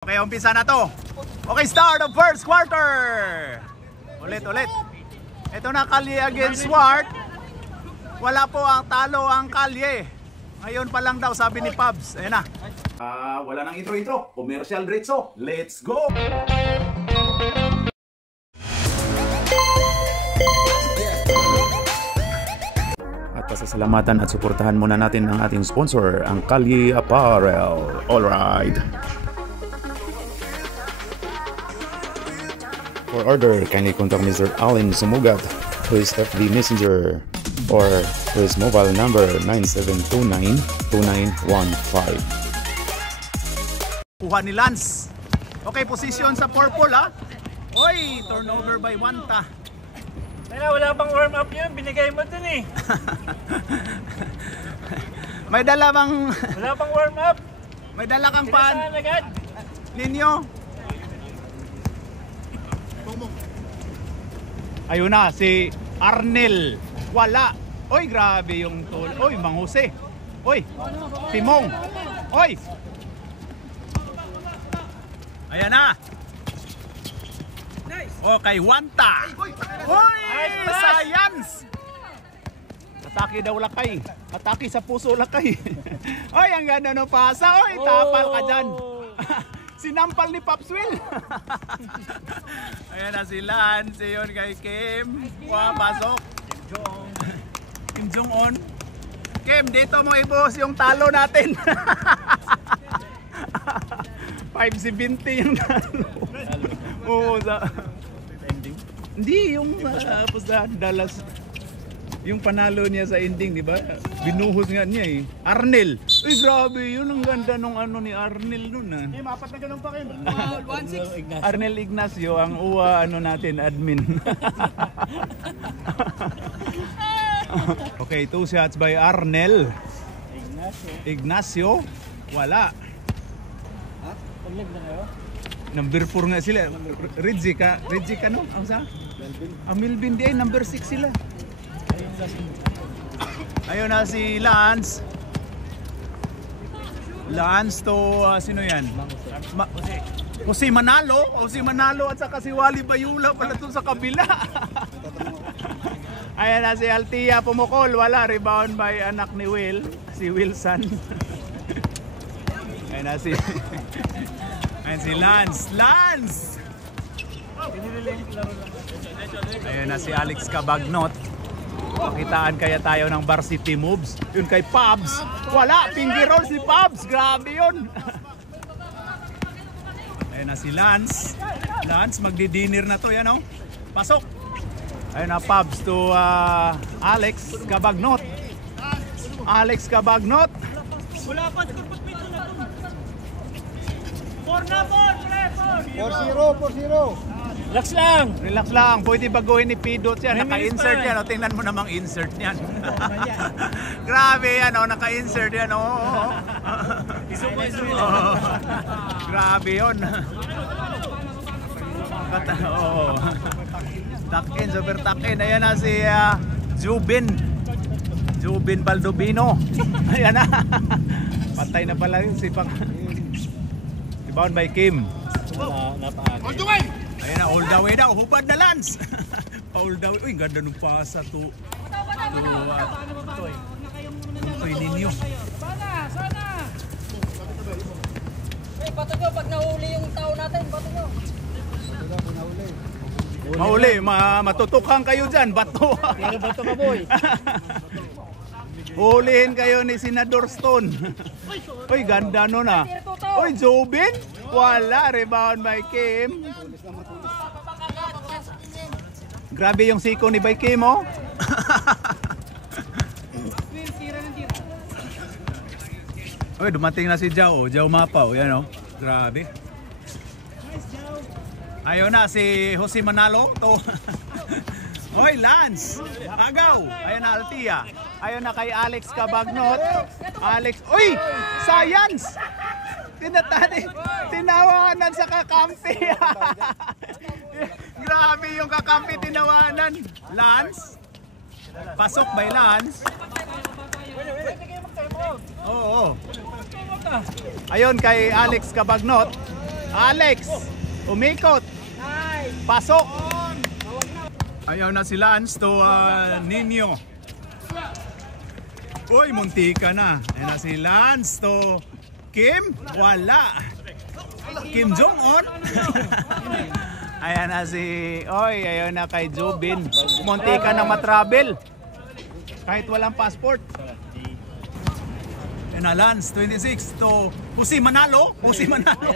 Okay, umpisa na to. Okay, start of first quarter. Ulit. Ito na Kalye against Swart. Wala po ang talo ang Kalye. Ngayon pa lang daw, sabi ni Pabs. Ayan na. Wala nang intro. Commercial diretso. Let's go! At pasasalamatan at suportahan muna natin ang ating sponsor, ang Kalye Apparel. Alright. For order, kindly contact Mr. Allen Sumugat, who is FB Messenger, or his mobile number 9729-2915. Kuha ni Lance. Okay, position sa purple ha. Oy, turnover by Wanta. Wala pang warm up yun, binigay mo dun eh. May dala bang... Wala pang warm up. May dala kang pan. Saan agad? Ninyo. Ayun na, si Arnel. Wala. Oy, grabe yung tol. Oy, Mang Jose. Oy, Timong. Oy. Ayan na. Okay, Wanta. Oy, science. Atake daw lakay. Atake sa puso lakay. Oy, ang ganda ng pasa. Oy, tapal ka dyan. Sinampal ni Popswell. Ayan na si Lance. Yun kay Kim. Pasok. Kim Jong-un. Kim, dito mo ibuhos yung talo natin. 570 yung talo. Oo, sa... Hindi, yung sa Dallas. Yung panalo niya sa ending, di ba? Binuhos nga niya eh. Arnel. Uy, grabe yun. Ang ganda nung ano ni Arnel nun ah. Mapat na ganun pa kayo. Arnel Ignacio, ang uwa ano natin, admin. Okay, 2 shots by Arnel. Ignacio. Wala. Paglag na kayo? Number 4 nga sila. Reggie ka no? Ang sa? Melvin di ay number 6 sila. Ayun na si Lance. Lance to sino yan? Jose Manalo. Jose Manalo at saka si Wally Bayula pala dun sa kabila. Ayan na si Altia pumukol. Wala. Rebound by anak ni Will. Si Wilson. Ayan na si ayan si Lance. Ayan na si Alex Cabagnot. Pakitaan kaya tayo ng varsity moves. Yun kay Pabs. Wala, finger roll si Pabs. Grabe yun. Ayan na si Lance. Lance, magdi-dinner na to. Yan o. Pasok. Ayan na Pabs to Alex Cabagnot. Alex Cabagnot. Wala pa, pagpapito na to. 4 na po, 4-0. Relax lang. Relax lang. Pwede baguhin ni Pidot yan. Naka-insert yan. O, tingnan mo namang insert yan. Grabe yan. O, naka-insert yan. O. Grabe yun. Tuck-in, super tuck-in. Ayan na si Jubin Baldovino. Ayan na. Patay na pala yun. Si bound by Kim. Ayan na, all the way daw. Hubad na Lance. All the way. Uy, ganda nung pasa to. Toy ninyo. Sana! Bato nyo, pag nahuli yung tao natin, bato nyo. Mahuli, matutukan kayo dyan. Bato. Bato ka boy. Hulihin kayo ni Senador Stone. Uy, ganda nun ah. Uy, Jobin. Wala, rebound by Kim. Grabe yung siko ni by Kim oh. Uy, dumating na si Jao. Jao Mapaw, yan oh. Grabe. Ayun na si Jose Manalo to. Hoy, Lance. Agaw. Ayun na Altia. Ayun na kay Alex Cabagnot. Alex. Uy! Science! Tinawanan sa kakampi. Grabe yung kakampi tinawanan. Lance. Pasok by Lance. Oo. Ayun kay Alex Cabagnot. Alex, umikot. Pasok. Ayaw na si Lance to Nino. Uy, munti ka na. Ayaw na si Lance to Kim. Wala. Kim Jong-un. Ayan na si... Oy, ayaw na kay Jubin. Munti ka na matravel. Kahit walang passport. Ayan na Lance, 26 to Jose Manalo. Jose Manalo.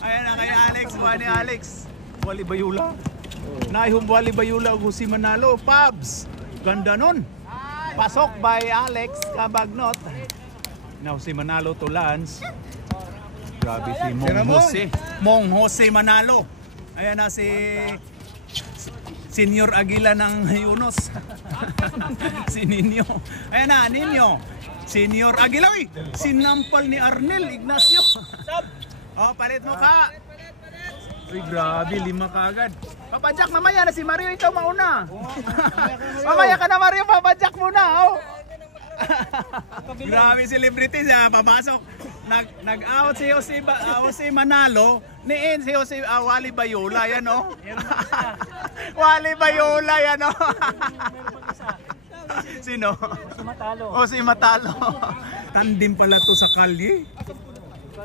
Ayan na kay Alex. Wani Alex. Wali Bayula. Naihong Wali Bayula o Jose Manalo. Pabs. Ganda nun. Pasok by Alex Cabagnot. Now si Manalo to Lance. Grabe si Mong Jose. Mong Jose Manalo. Ayan na si Senior Aguila ng Yunos. Si Nino. Ayan na, Nino. Senior Aguila. Uy, sinampal ni Arnel Ignacio. Oh, palit mo ka. Uy, grabe, 5 kaagad. Papadyak mamaya na si Mario, ikaw mauna. Mamaya ka na Mario, papadyak muna. Oh. Grabe celebrity siya, papasok. Nag-out si Jose Manalo, niin si Jose Wally Bayula, yan o. Wally Bayula, yan o. Sino? Si Matalo. Jose Matalo. Tandem pala to sa kalye.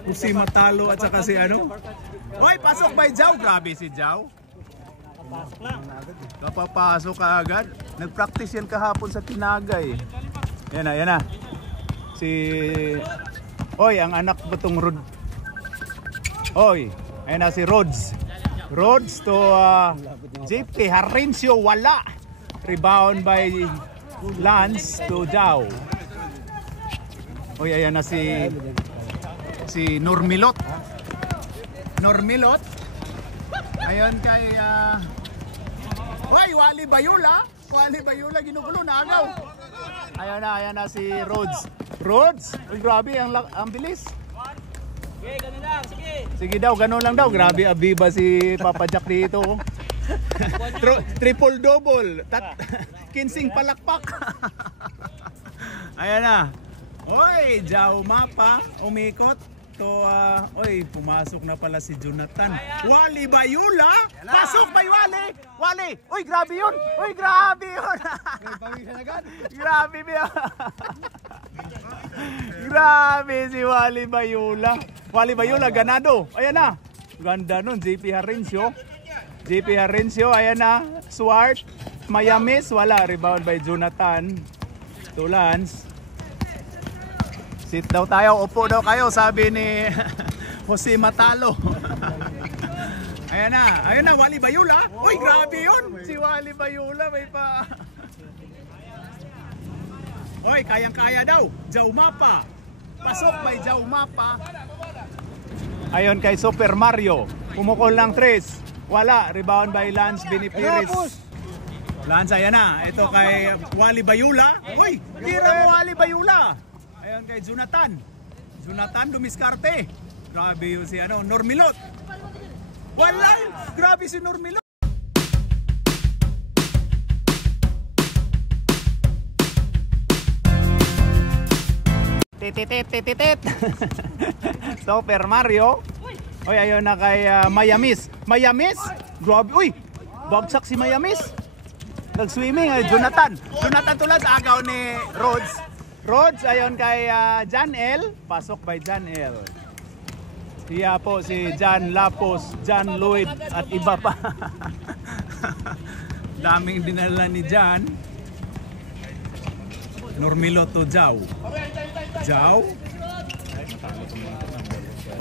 Jose Matalo at saka si ano. Hoy, pasok by Jao. Grabe si Jao. Pasok lang. Kapapasok ka agad. Nag-practice yan kahapon sa Tinagay. Yan na, yan na. Si... Oy, ang anak ba itong Rod? Oy, ayan na si Rods. Rods to JP Harencio, wala. Rebound by Lance to Jao. Oy, ayan na si Normilot. Normilot. Ayun kay Oy, Wally Bayula. Wally Bayula ginugulo na agaw. Ayan na si Rods. Rods, uy, grabe ang bilis. Okay, ganun lang, sige. Sige daw, ganun lang daw. Grabe abiba si Papa Jack dito. Triple double. 15 palakpak. Ayan na. Oy, Jao Mapa, umikot. To, oy, pumasok na pala si Jonathan. Wally Bayula? Pasok by Wally! Wally! Uy, grabe yun! Uy, grabe yun! Grabe yun! Grabe si Wally Bayula. Wally Bayula, ganado. Ayan na. Ganda nun, JP Harencio. JP Harencio, ayan na. Swart. Mayamis, wala. Rebound by Jonathan. To Lance. Sit daw tayo, upo daw kayo, sabi ni Jose Matalo. Ayan na, Wally Bayula. Uy, grabe yun. Si Wally Bayula, may pa... Uy, kayang-kaya daw. Jao Mapa. Pasok by Jao Mapa. Ayon kay Super Mario. Pumukol ng 3. Wala. Rebound by Lance Binipiris. Lance, ayan na. Ito kay Wally Bayula. Uy, tira mo Wally Bayula. Ayon kay Jonathan. Jonathan dumiskarte. Grabe yun si Normilot. Wala. Grabe si Normilot. Tititit. Super Mario. Uy, ayun na kay Mayamis. Mayamis? Grabe. Uy, bagsak si Mayamis. Nag-swimming. Jonathan. Jonathan tulad sa agaw ni Rods. Rods, ayon kay Jan L. Pasok by Jan L. Siya po si Jan Lapos, Jan Lloyd at iba pa. Daming dinala ni Jan. Normilo to Jao. Jao?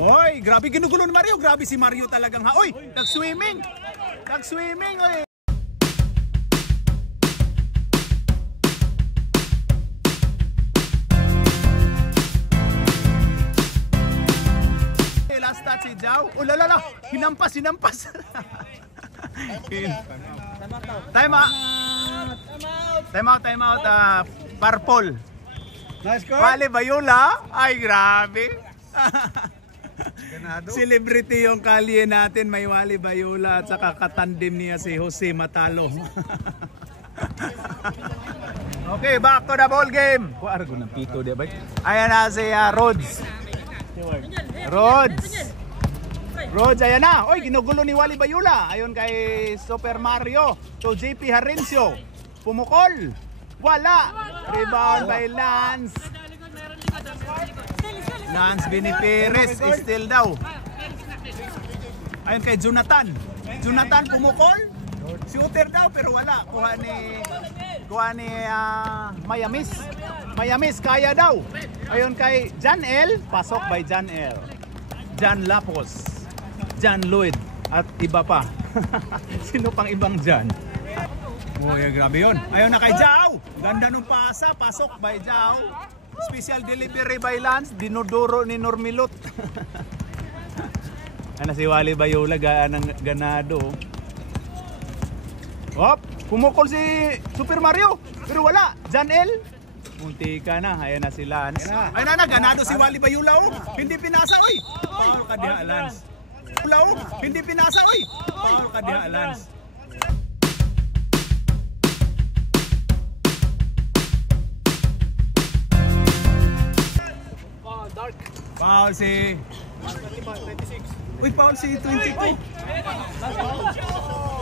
Oy, grabe ginugulo ni Mario. Grabe si Mario talagang ha. Oy, nag-swimming. Nag-swimming, oy. Si Jao. Oh, lalala. Hinampas. Time out. Purple. Nice call. Wally Bayula. Ay, grabe. Celebrity yung kalye natin. May Wally Bayula at saka katandem niya si Jose Matalo. Okay, back to the ball game. Ayan na si Rods. Rods. Rhodes, ayan na. Oy, ginugulo ni Wally Bayula. Ayon kay Super Mario. To JP Harencio. Pumukol. Wala. Rebound by Lance. Lance Biniperes. Still daw. Ayon kay Jonathan. Jonathan pumukol. Shooter daw pero wala. Kuha ni Mayamis. Mayamis kaya daw. Ayon kay Jan L. Pasok by Jan L. Jan Lapos. Jan Lloyd at iba pa. Sino pang ibang Jan? Oh, yeah, grabe yun. Ayaw na kay Jao. Ganda nung pasa. Pasok by Jao. Special delivery by Lance. Dinodoro ni Normilot. Ano si Wally Bayula ganado. Hop, pumukol si Super Mario. Pero wala. Jan L. Munti ka na. Ayan na si Lance. Ayan na, ganado si Wally Bayula. Oh. Hindi pinasa. Oy. Paul ka diha, Lance. Ulaw, hindi pinasa, oy. Paul ka diha, Lance. Paul si... Uy, Paul si 22.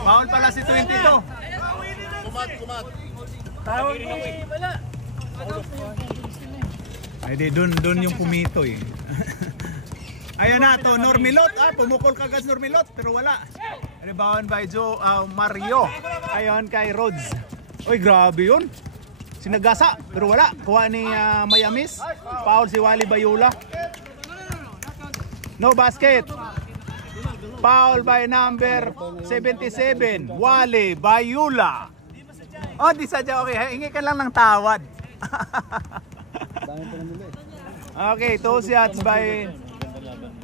Paul pala si 22. Kumat. Tawag ni wala. Ay di, dun yung pumito eh. Ayan na to, Normilot. Pumukol kagas Normilot pero wala. Rebound by Mario. Ayan kay Rhodes. Uy, grabe yun. Sinagasa pero wala. Kuha ni Mayamis. Foul si Wally Bayula. No basket. Foul by number 77, Wally Bayula. Oh, di sadya. Okay, hingi ka lang ng tawad. Okay, 2 shots by...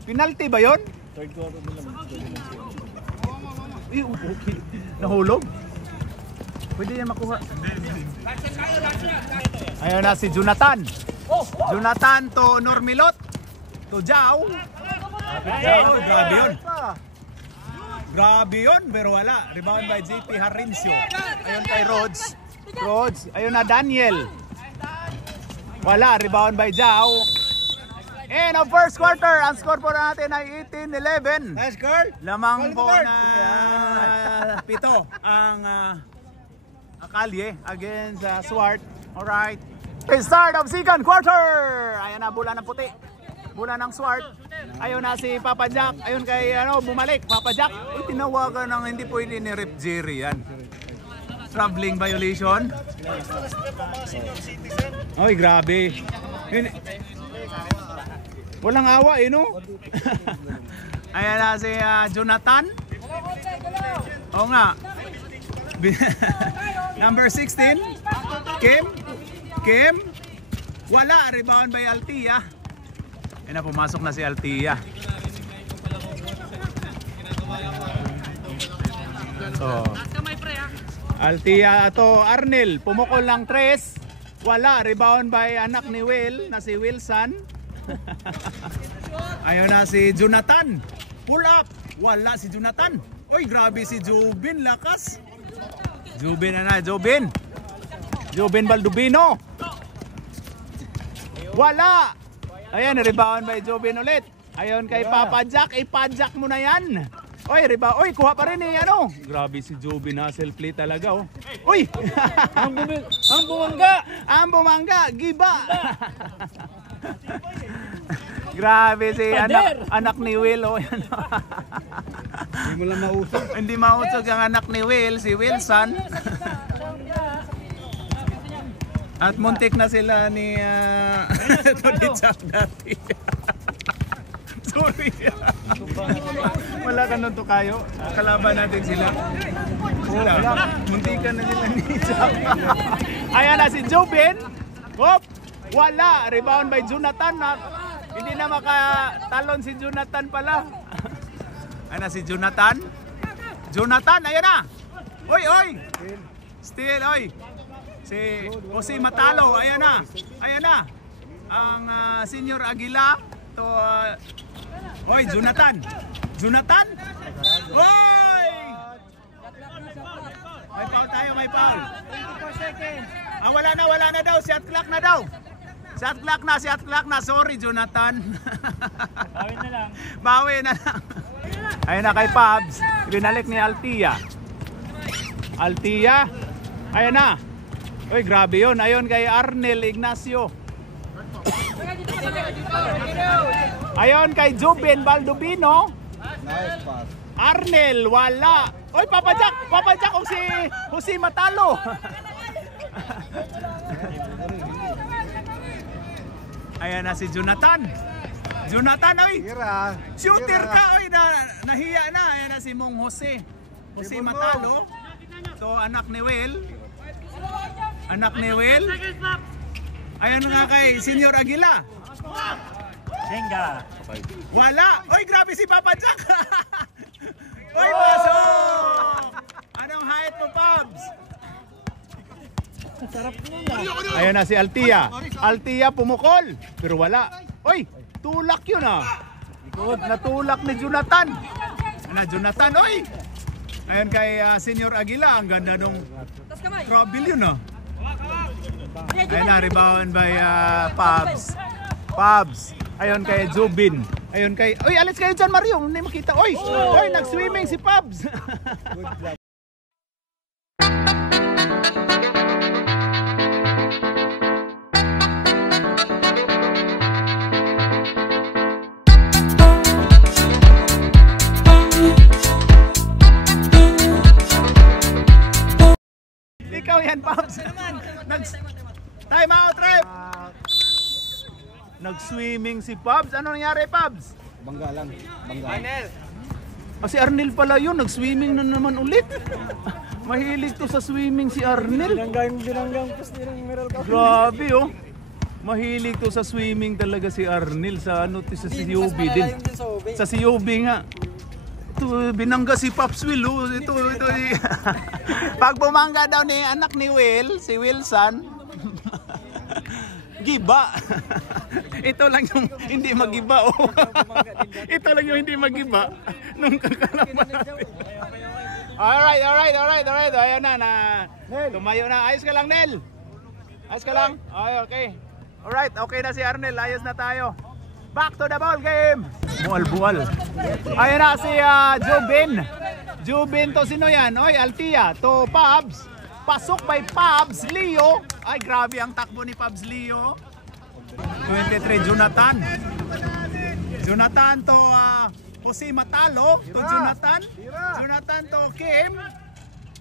Penalty ba yun? Third quarter nila. Okay. Nahulog? Pwede yan makuha. Ayun na si Jonathan. Jonathan to Normilot. To Jao. Grabe yun. Grabe yun, pero wala. Rebound by JP Harencio. Ayun kay Rhodes. Ayun na Daniel. Wala, rebound by Jao. And ang first quarter, ang score po natin ay 18-11. Nice girl. Lamang po na 7 ang Kalye against Swart. Alright. Okay, start of second quarter. Ayan na, bola ng puti. Bola ng Swart. Ayun na si Papa Jack. Ayun kay bumalik. Papa Jack. Uy, tinawagan ng hindi pwede ni Rep Jerry yan. Traveling violation. Oy, grabe. Walang awa no? Ayan na si Jonathan. Oo nga. Number 16. Kim. Wala. Rebound by Altia. Ayan na, pumasok na si Altia. So, Altia to Arnel. Pumukol ng 3. Wala. Rebound by anak ni Will na si Wilson. Ayun na si Jonathan. Pull up. Wala si Jonathan. Oy, grabe si Jubin. Lakas. Jubin Baldubino. Wala. Ayan, rebound by Jubin ulit. Ayun kay Papa Jack. Ipa-jack mo na yan. Oy, rebound. Oy, kuha pa rin Grabe si Jubin. Hustle play talaga. Uy. Ang bumangga. Giba. Grabe si anak ni Will. Hindi mo lang mausog. Hindi mausog ang anak ni Will, si Wilson. At muntik na sila ni Tony Chuck dati. Sorry. Wala ka nun to kayo. Kalaban natin sila. Muntikan na sila ni Chuck. Ayan na si Jubin. Hop. Wala. Rebound by Jonathan. Hindi na makatalon si Jonathan pala. Ayan na si Jonathan. Ayan na. Oy. Still, oy. Si Jose Matalo. Ayan na. Ang Senior Aguila. To, oy, Jonathan. Oy! May foul tayo, may foul. Wala na daw. Shot clock na daw. Shot clock na. Sorry, Jonathan. Bawin na lang. Bawi na lang. Ayun na kay Pabs. Binalik ni Altia. Altia. Ayun na. Uy, grabe yun. Ayun kay Arnel Ignacio. Ayun kay Jubin Baldubino. Nice pass. Arnel, wala. Uy, papadyak kung si Jose Matalo. Ayan na si Jonathan. Jonathan, oy. Tira. Shooter ka, oy. Nahiya na. Ayan na si Mong Jose. Jose Matalo. So, anak ni Will. Anak ni Will. Ayan nga kay Senior Aguila. Senga. Wala. Oy, grabe si Papa Jack. Oy, pasok. Anong height mo, Pabs? Ayun na si Altia. Altia pumukol. Pero wala. Oy, tulak yun ah. Natulak ni Jonathan. Jonathan, oy. Ayun kay Senior Aguila. Ang ganda nung trouble yun ah. Ayun na, rebound by Pabs. Pabs. Ayun kay Jubin. Ayun kay... Uy, alis kayo dyan, Mario. Hindi makita. Uy, uy, nag-swimming si Pabs. Ikaw yan, Pabs. Time out, ref. Nag-swimming si Pabs. Ano nangyari, Pabs? Bangga lang. Bangga. Si Arnel pala yun. Nag-swimming na naman ulit. Mahilig to sa swimming si Arnel. Binanggang pasti ng Meral ka. Grabe oh. Mahilig to sa swimming talaga si Arnel. Sa ano, sa COB din. Sa COB nga. Ito, binangga si Pops Will oh. Ito. Pag bumangga daw ni anak ni Will, si Wilson, giba. Ito lang yung hindi magiba oh. Ito lang yung hindi magiba nung kakalaban natin. Alright. Ayan na. Tumayo na. Ayos ka lang, Nel. Ayos ka lang. Okay. Alright, okay na si Arnel. Ayos na tayo. Back to the ball game. Buwal. Ayun na si Jubin. Jubin to sino yan? Oy, Altia. To Pabs. Pasok by Pabs Leo. Ay, grabe ang takbo ni Pabs Leo. 23, Jonathan. Jonathan to Jose Matalo. To Jonathan. Jonathan to Kim.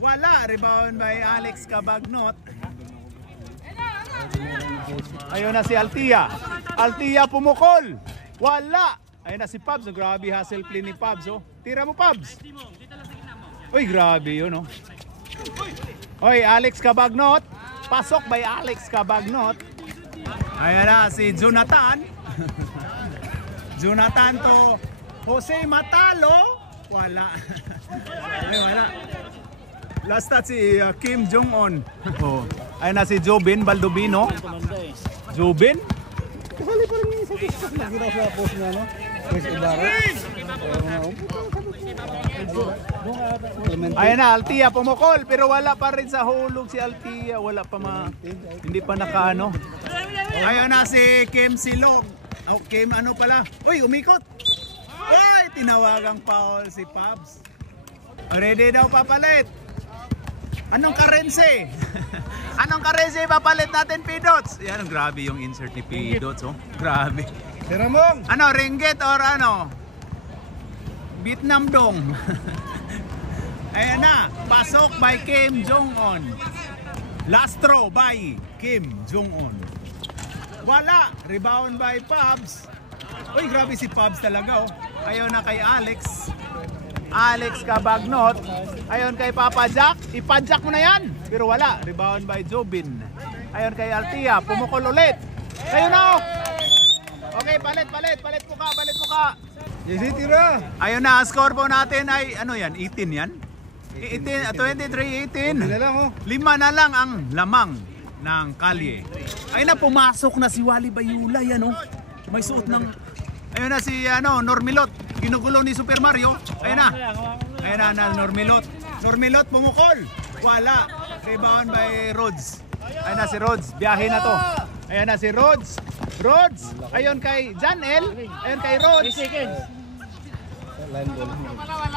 Wala. Rebound by Alex Cabagnot. Ayun na si Altia. Altia pumukol. Wala. Ayun na si Pabs. Oh, grabe hustle play ni Pabs. Oh. Tira mo, Pabs. Uy, grabe yun. Oh. Oy, Alex Cabagnot. Pasok by Alex Cabagnot. Ayan na si Jonathan. Jonathan to Jose Matalo. Wala. Ay, wala. Last touch si Kim Jong-un. Oh. Ayan na si Jubin Baldubino. Jubin? Kasali pa rin sa TikTok na ginawa sa post niya, no? Chris Ibarra. Ayan na, Altia pumukol pero wala pa rin sa hulog si Altia. Wala pa hindi pa nakaano. Ayan na si Kim Silog. Oh, Kim ano pala? Uy, umikot. Uy, tinawagang foul si Pabs. Ready daw papalit. Anong currency? Anong currency papalit natin, Pidots? Yan, grabe yung insert ni Pidots, oh. Grabe. Siramong! Ano, ringgit or ano? Vietnam dong. Ayan na, pasok by Kim Jong-un. Last throw by Kim Jong-un. Wala, rebound by Pabs. Uy, grabe si Pabs talaga oh. Ayaw na kay Alex. Alex Cabagnot. Ayon kay Papa Jack. Ipadjack mo na yan. Pero wala, rebound by Jubin. Ayon kay Altia, pumukol ulit. Ayun na oh. Okay, palit mo ka. Yes, tira! Ayun na, score po natin ay, ano yan, 18 yan? 18, 23-18. Hindi na lang, oh. 5 na lang ang lamang ng kalye. Ayun na, pumasok na si Wally Bayula yan, oh. May suot ng, ayun na si, Normilot. Ginugulo ni Super Mario. Ayun na, Normilot. Normilot pumukol. Wala. Rebound by Rhodes. Ayun na si Rhodes. Biyahe na to. Ayun na si Rhodes. Ayun kay Janel. Ayun kay Rhodes. line ball.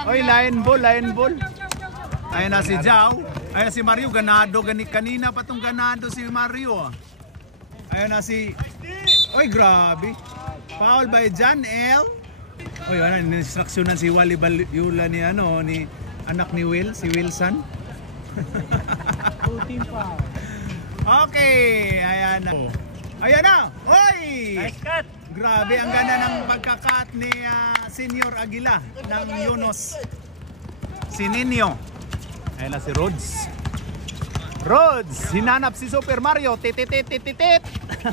Oy, line ball. Ayan na si Jao. Ayan si Mario, ganado. Kanina pa tong ganado si Mario. Ayan na si... Oy, grabe. Foul by John L. Oy, ano, instruksyonan si Wally Bayula ni anak ni Will, si Wilson. Okay, ayan na. Ayan na. Oy! Nice cut. Grabe, ang ganda ng pagkakat ni Senior Aguila ng Yunos. Si Nino. Ayan na si Rhodes. Rhodes, hinanap si Super Mario. Titititititit.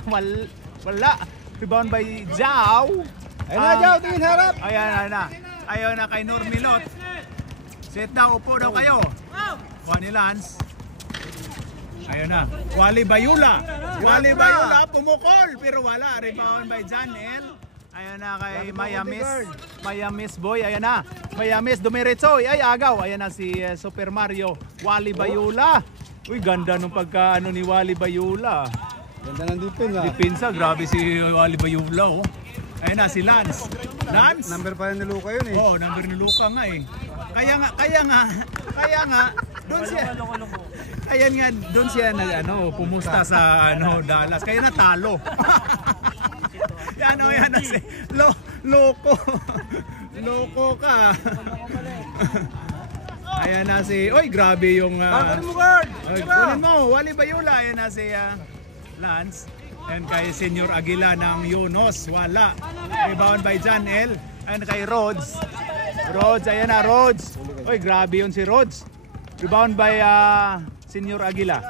Wala. Rebound by Jao. Ayun na, Jao, tingin harap. Ayan na. Ayaw na kay Normilot. Set daw, upo daw kayo. Juan Lance. Ayun na. Wally Bayula. Wally Bayula, pumukol. Pero wala. Rebound by John L. Ayun na kay Mayamis Boy. Ayan na. Mayamis dumiretso. Ay, agaw. Ayan na si Super Mario. Wally Bayula. Uy, ganda nung pagka ni Wally Bayula. Ganda ng Depensa, grabe si Wally Bayula. Oh. Ayun na si Lance. Lance? Number pa rin ni Luka yun eh. Oh, number ni Luka nga eh. Kaya nga, doon siya. Doon siya pumusta sa Dallas. Kaya natalo. Yan na si Loko. Loko ka. Ayan na si, oy, grabe yung kunin mo, Wally Bayula. Ayan na si Lance. Ayan kay Senior Aguila ng Yunos. Wala. Rebound by John L. Ayan kay Rhodes. Ayan na, Rhodes. Oy, grabe yun si Rhodes. Rebound by Senior Aguila.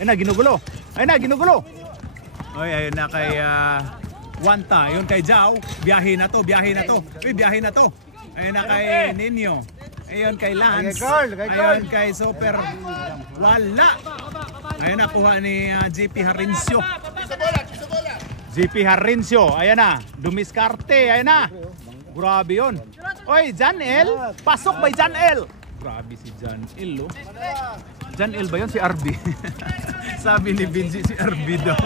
Ayan na, ginugulo. Oy, ayun na kay Wanta. Yun kay Jao. Biyahe na to. Uy, biyahe na to. Ayun na kay Nino. Ayun kay Lance. Ayun kay Super. Wala. Ayun na, kuha ni JP Harincio. Ayan na. Dumiskarte. Ayan na. Grabe yun. Oy, John L. Pasok by John L. Grabe si John L. Oh. John L ba yun? Si RB. Sabi ni Benji si RB daw.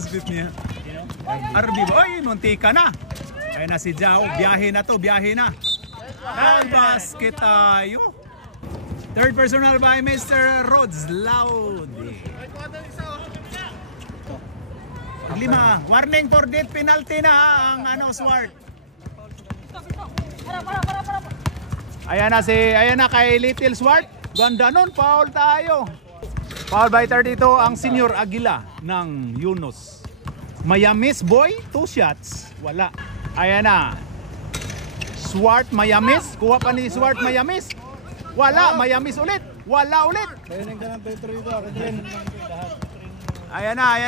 Split niya. RB ba? Oy, muntika na. Ayun na si Jao. Biyahe na. Ang basket tayo. Third personal by Mr. Rhodes Laude. 5. Warning for death penalty na ang Swart. Ayan na kay Little Swart. Ganda nun, foul tayo. Foul by 32 ang Senior Aguila ng Yunos. Mayamis Boy, 2 shots. Wala. Ayan na. Swart Mayamis. Kuha pa ni Swart Mayamis. Wala. Mayamis ulit. Wala ulit. Training ka ng Petro ito. Ayan na.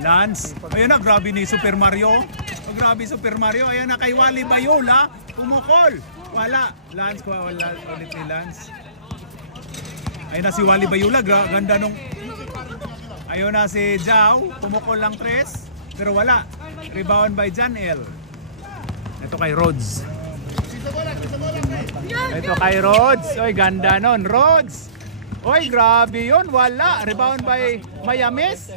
Lance. Ayan na. Grabe ni Super Mario. Grabe Super Mario. Ayan na kay Wally Bayula. Pumukol. Wala. Lance. Kuha ulit ni Lance. Ayan na si Wally Bayula. Ganda nung... Ayun na si Jao. Pumukol lang 3. Pero wala. Rebound by John L. Ito kay Rhodes. Oy, ganda nun. Rhodes. Oy, grabe yun. Wala. Rebound by Mayamis.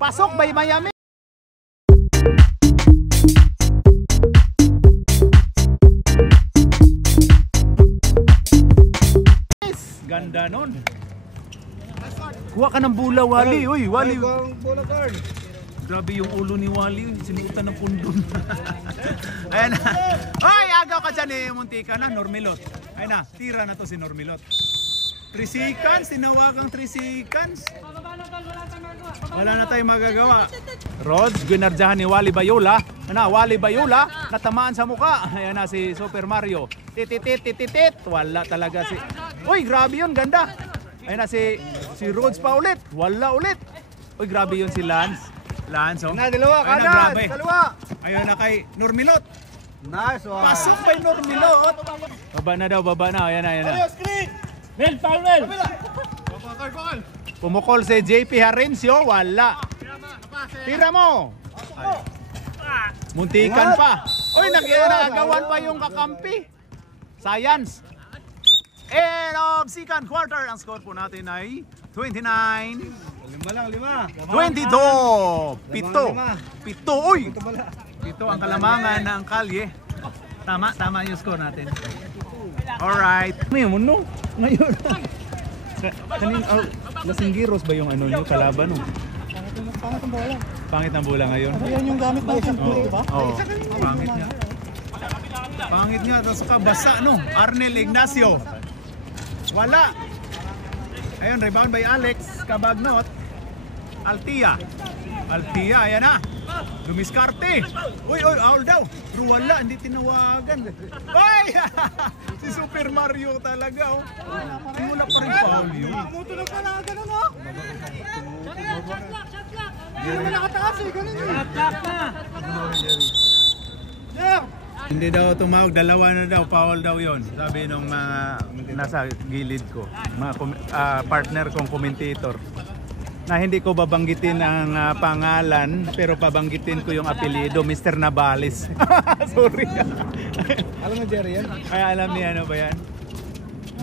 Pasok by Mayamis. Ganda nun. Kuha ka ng bula, Wally. Uy, Wally. Bola card. Grabe yung ulo ni Wally. Sinuutan ng pundon. Ayan na. Ay, agaw ka dyan eh. Muntika na. Normilot. Ayan na. Tira na to si Normilot. 3 seconds. Tinawagang 3 seconds. Wala na tayong magagawa. Rhodes, ginardyahan ni Wally Bayula. Wally Bayula. Natamaan sa muka. Ayan na si Super Mario. Tititit. Wala talaga si... Uy, grabe yun. Ganda. Ayan na si Rhodes pa ulit. Wala ulit. Uy, grabe yun si Lance. Oh. Dalawa, kanan. Dalawa. Ayun na kay Normilot. Nice one. Pasok kay Normilot. Baba na. Ayan na. Mel, foul Mel. Pumukol si JP Harincio. Wala. Tira mo. Muntikan pa. Uy, nag-agawan pa yung kakampi. Science. End of second quarter. Ang score po natin ay 29. 5 lang. 22. 7. Uy. Ito ang kalamangan ng kalye. Tama yung score natin. Alright. Ano yung mundo? Ngayon. Lasinggiros ba yung ano nyo? Kalaban no? Pangit ang bola. Pangit ang bola ngayon. Ayan yung gamit natin, di ba? Oo, pangit nga. Pangit nga, tapos basa no? Arnel Ignacio. Wala. Ayun, rebound by Alex Cabagnot. Altia, ayan na. Dumiskarte. Uy, foul daw. Pero wala, hindi tinawagan. Uy! Si Super Mario talaga, oh. Wala pa rin foul yun. Muto na pala, ganun oh. Hindi naman nakataas eh, ganun eh. Hindi daw tumawag, dalawa na daw, foul daw yon. Sabi nung mga nasa gilid ko, mga partner kong commentator. Na hindi ko babanggitin ang pangalan, pero pabanggitin ko yung apelyido, Mr. Navales. Sorry. Alam mo Jerry yan? Ay, alam niya ano ba yan?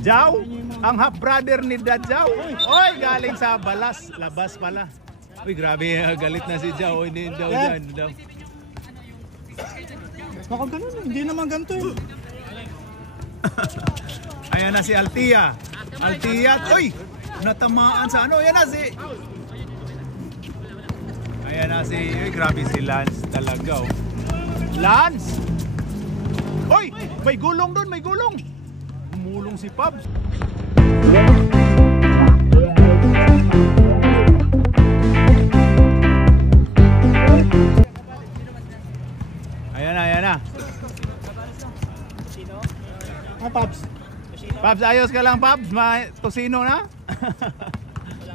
Jao, ang half brother ni Dad Jao. Oy, galing sa Balas, labas pala. Uy, grabe, galit na si Jao. Hindi daw dyan. Baka ganun eh, hindi naman ganito eh. Ayan na si Altia. Uy, natamaan sa ano. Ayan na si... Uy, grabe si Lance talaga. Oh. Lance! Uy, may gulong doon, may gulong. Umulong si Pabs. Ayan na. Paps. Pabs, ayos ka lang, Pabs. May tosino na?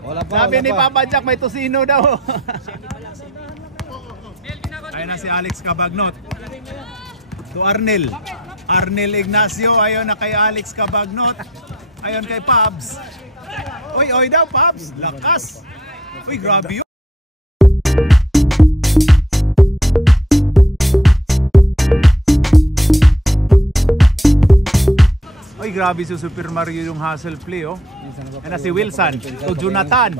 Wala pa. Sabi ni Papa Jack, may tosino daw. Ayun na si Alex Cabagnot. To Arnel. Arnel Ignacio, ayun na kay Alex Cabagnot. Ayun kay Pabs. Oy daw, Pabs. Lakas. Uy, grabe yun. Uy, grabe si Super Mario yung hustle play, oh. Ayun na si Wilson. To Jonathan.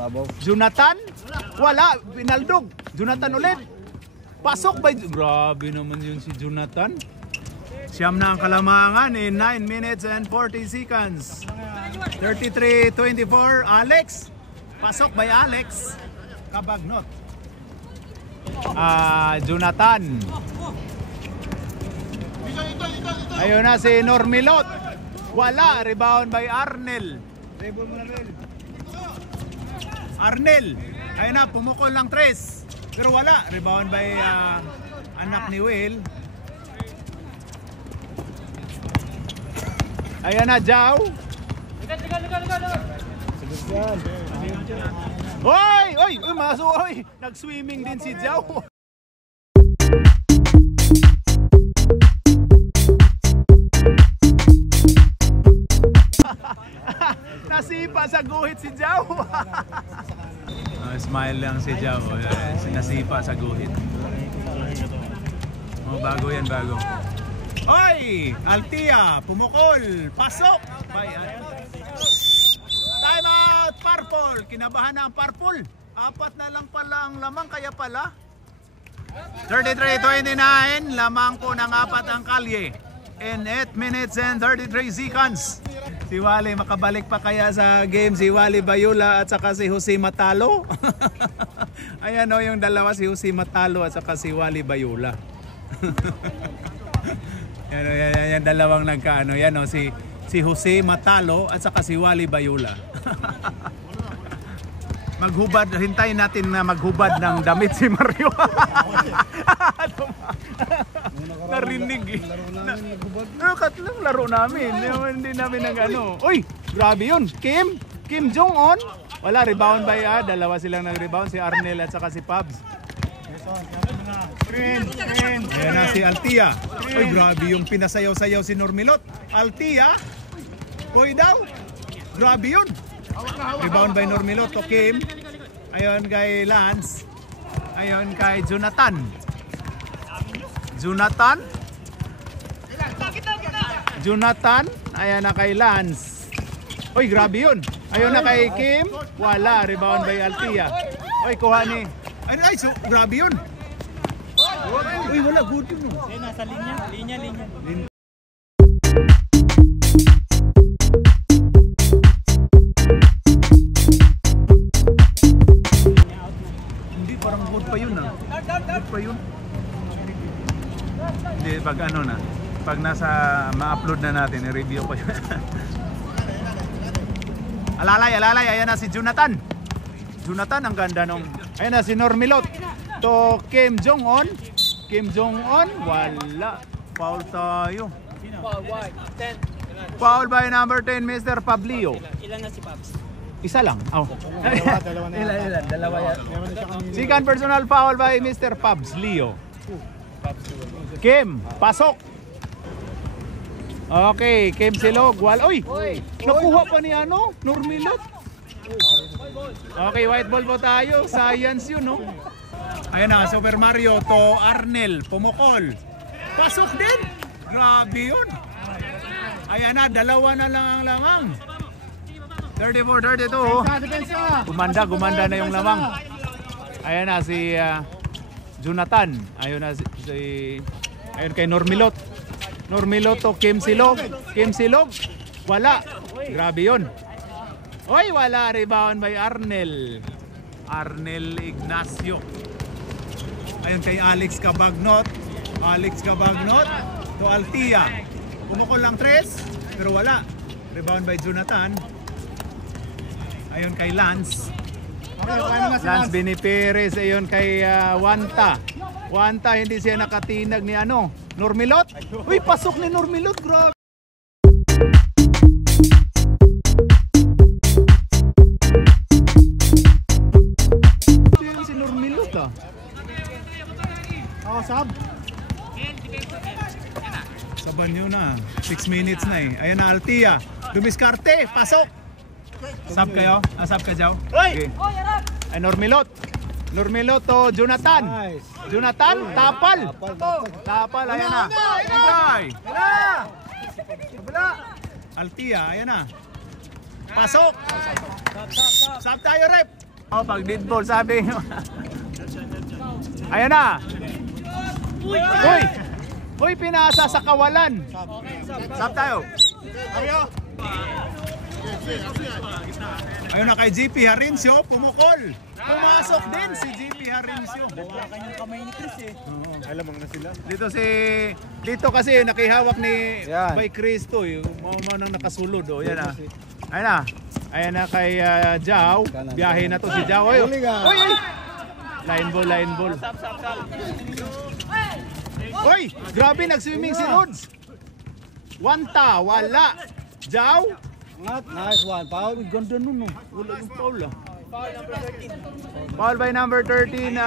Wala. Pinaldog. Jonathan ulit. Pasok ba? Grabe naman yun si Jonathan. Siyam na ang kalamangan in 9 minutes and 40 seconds. 33-24. Alex. Pasok by Alex Cabagnot. Jonathan. Ayun na si Normilot. Wala. Rebound by Arnel. Arnel. Ayun na, pumukol ng 3. Pero wala. Rebound by anak ni Will. Ayan na, Jao. Oy, masuk. Oy, nag-swimming din si Jao. Nasipa sa guhit si Jao. Smile lang si Jao. Nasipa sa guhit. Oh, bago yan, bago. Oy! Altia, pumukol, pasok! Time out, Purple! Kinabahan na ang Purple. 4 na lang pala ang lamang, kaya pala. 33-29, lamang po ng 4 ang kalye. In 8 minutes and 33 seconds. Si Wally, makabalik pa kaya sa game si Wally Bayula at saka si Jose Matalo? Ayan o, yung dalawa, si Jose Matalo at saka si Wally Bayula. Yan dalawang nagkaano. Yan o, si Jose Matalo at saka si Wally Bayula. Maghubad, hintayin natin na maghubad ng damit si Mario. Narinig eh. Katlong laro namin. Hindi namin nag-ano. Uy, grabe yun. Kim Jong-un. Wala, rebound by dalawa silang nag-rebound. Si Arnel at saka si Pabs. Ayan na si Altia. Uy, grabe yung pinasayaw-sayaw si Normilot. Altia. Boy daw. Grabe yun. Rebound by Normilot to Kim. Ayon kay Lance. Ayon kay Jonathan. Ayan na kay Lance. Uy, grabe yun. Ayon na kay Kim. Wala, rebound by Altia. Uy, kuha ni. Ay, so, grabe yun. Uy, Uy, wala, good yun. Eh, nasa linya. Hindi, parang good pa yun ah. Good pa yun. Hindi, pag ano na. Pag nasa ma-upload na natin, i-review ko yun. Alalay, ayan na si Jonathan. Jonathan, ang ganda nung... Ayan na si Normilot. To Kim Jong-un. Kim Jong-un, wala. Foul tayo. Foul by number 10, Mr. Pablio. Ilan na si Pops? Isa lang. Oh. Dalawa na. Ilan? Dalawa yan. Meron na siya kanina. Second personal foul by Mr. Pabs Leo. Kim, pasok. Okay, Kim Silog. Uy! Nakuha pa ni ano? Normilot. Okay, white ball po tayo. Science yun, no? Ayan na, Super Mario to Arnel. Pumukol. Pasok din. Grabe yun. Ayan na, dalawa na lang ang lamang. 34-32. Gumanda na yung lamang. Ayan na si Jonathan. Ayun na ayun kay Normilot. Normilot to Kim Silog. Kim Silog. Wala. Grabe yun. Oy, wala. Rebound by Arnel. Arnel Ignacio. Ayun kay Alex Cabagnot. Alex Cabagnot to Altia. Pumukol lang 3, pero wala. Rebound by Jonathan. Ayun kay Lance. Lance Biniperes. Ayun kay Wanta. Wanta, hindi siya nakatinag ni ano, Normilot. Uy, pasok ni Normilot. Grabe. Yun si Normilot ah. Sab. Saban nyo na. 6 minutes na eh. Ayan na, Altia. Dumiskarte. Pasok. Sab kayo? Sab ka, Jow? Okay. Ay, Normilot. Normilot to Jonathan. Nice. Jonathan, tapal. Tapal, ayan na. Ingay. Altia, ayan na. Pasok. Sab tayo, rep. Oh, pag dead ball, sabi. Ayan na. Uy! Uy, pinasa sa kawalan. Sab tayo. Ayun na kay GP Harincio, pumukol. Pumasok din si GP Harincio. Kanyang kamay ni Chris eh. Alamang na sila. Dito kasi nakihawak ni Yan. by Cristo, yung mga nang nakasulod oh, yan ah. Ayun na. Ayan na kay Jao. Biyahe na to si Jao. Uy, Huli ka. uy. Line ball. Uy, grabe nag-swimming si Rods. Wanta, wala. Jao. Nice one, Paul. Ganda nun oh. Wala yung foul ah. Foul by number 13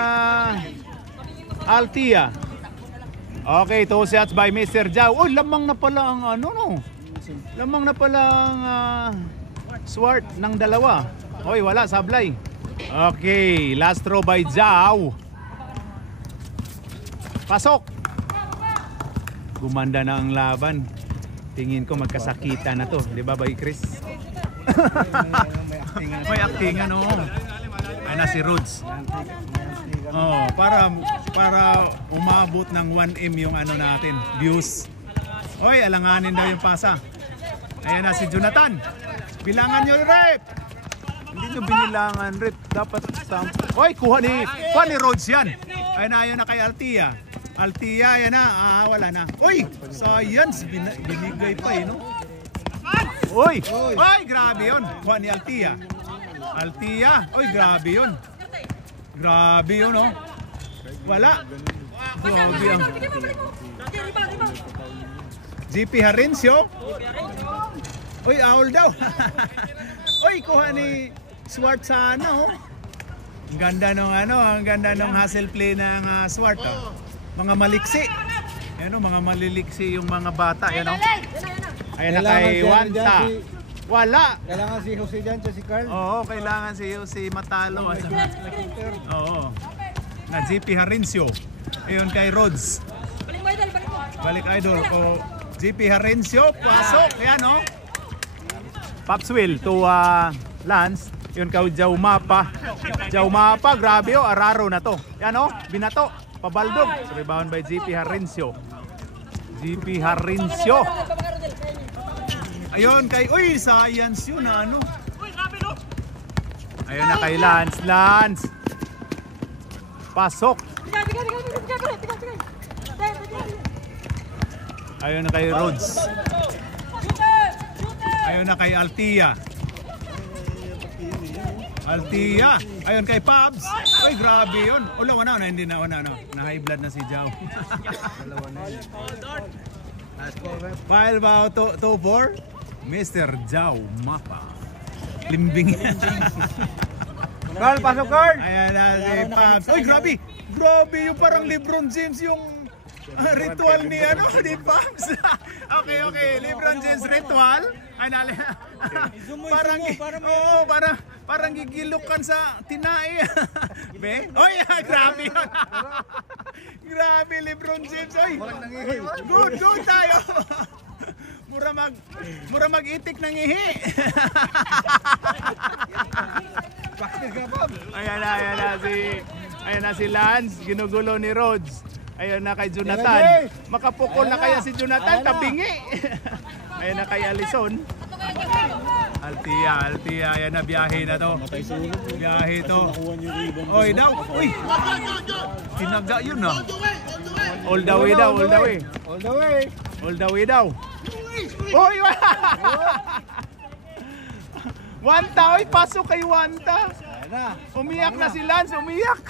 Altia. Okay, 2 shots by Mr. Jao. Oh, lamang na pala ang ano no. Lamang na pala ang swart ng dalawa. Hoy, wala sablay. Okay, last throw by Jao. Pasok. Gumanda na ang laban. Tingin ko magkasakita na to, 'di ba, Bay Chris? May actingan no. Ay na si Rods. Oh, para umabot ng 1M yung ano natin, views. Hoy, alanganin daw yung pasa. Ayan na si Jonathan. Bilangan nyo, rep. Hindi nyo binilangan, rep. Dapat stamp. Hoy, kuha ni Rods yan. Ayan na kay Altia. Altia, yan na. Wala na. Uy, science. Binigay pa eh, no? Uy, grabe yun. Kuha ni Altia. Altia. Uy, grabe yun. Grabe yun, no? Wala. Grabe ang... GP Harincio. Uy, owl daw. Uy, kuha ni Swart sana, oh. Ang ganda nung ang ganda nung hustle play ng Swart, oh. Mga maliksi. Ayan o, mga maliliksi yung mga bata. Ayan o. Ayan na kay Wanta. Wala. Kailangan si Jose dyan, si Carl. Oo, kailangan si Jose matalo. Oo. Na GP Harincio. Ayan kay Rods. Balik idol. O, GP Harincio. Pasok. Ayan o. Popswill to Lance. Yun kay Jaumapa. Jaumapa, grabe o. Araro na to. Ayan o, binato. Pabaldog. Rebound by GP Harincio. GP Harincio. Ayun kay, uy, science yun na ano. Ayun na kay Lance. Lance. Pasok. Ayun na kay Rhodes. Ayun na kay Altia. Altia. Ayun kay Pabs. Uy, grabe yun. Ula, wana na. Hindi na, wana na. Na-high blood na si Jao. File ba 2-4? Mr. Jao Mapa. Limbing. Carl, pasok Carl! Ayan na si Pabs. Uy, grabe. Grabe yung parang LeBron James yung ritual ni ano ni Pabs. Okay. LeBron James ritual. Ay nali. Parang gigilukan sa tinai. Be? Oy, grabe yun. Grabe LeBron James. Oy. Good tayo. Mura mag-itik ng ihi. Ayan na si Lance, ginugulo ni Rhodes. Ayun na kay Jonathan. Makapukol na kaya si Jonathan, tabingi. Ayun na kay Alison. Altia, ayan na, biyahe na to. Biyahe to. Oy daw, uy. Tinaga yun ah. All the way daw. All the way daw. Oy, Wanta, oy, pasok kay Wanta. Umiyak na si Lance, umiyak.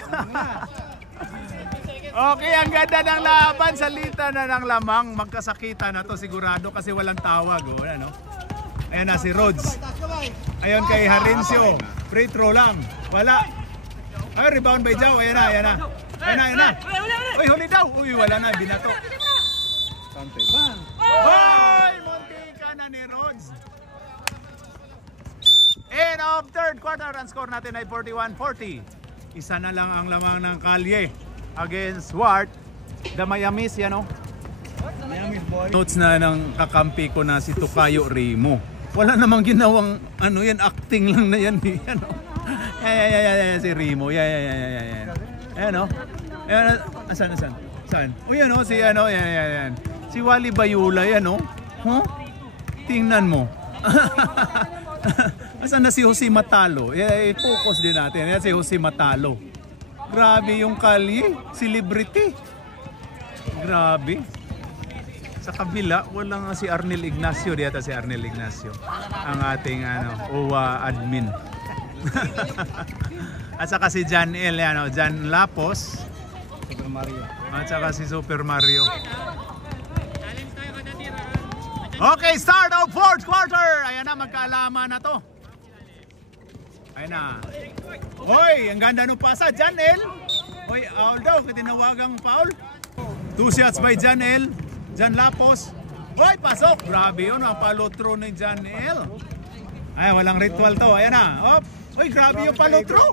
Okay, ang ganda ng laban. Salita na ng lamang. Magkasakita na to sigurado kasi walang tawag. Oh, ano? Ayan na si Rhodes. Ayun kay Harincio. Free throw lang. Wala. Ay, rebound by Jao. Ayan na. Uy, huli daw. Uy, wala na. Binato. Boy! Muntika na ni Rhodes. End of third quarter. Ang score natin ay 41-40. Isa na lang ang lamang ng kalye against Swart. The Miamis, yan o. Notes na ng kakampi ko na si Tukayo Rimo. Wala namang ginawang ano yan, acting lang na yan. Yan o. Si Rimo. Ayan o. Saan? O yan o, si ano, yan. Si Wally Bayula, yan o. Huh? Tingnan mo. Asan na si Jose Matalo? I-focus din natin. Yan si Jose Matalo. Grabe yung kalye. Celebrity. Grabe. Sa kabila, walang si Arnel Ignacio. Dito si Arnel Ignacio. Ang ating OWA admin. At saka si Jan L. Jan Lapos. Super Mario. At saka si Super Mario. Okay, start of fourth quarter. Ayan na, magkaalaman na to. Ayan na. Hoy, ang ganda ng pasa. Janel. Hoy, foul daw. Tinawagang foul. 2 shots by Janel. Jan Lapos. Hoy, pasok. Grabe yun. Ang palotro ni Janel. Ay, walang ritual to. Ayan na. Hop. Hoy, grabe yung palotro.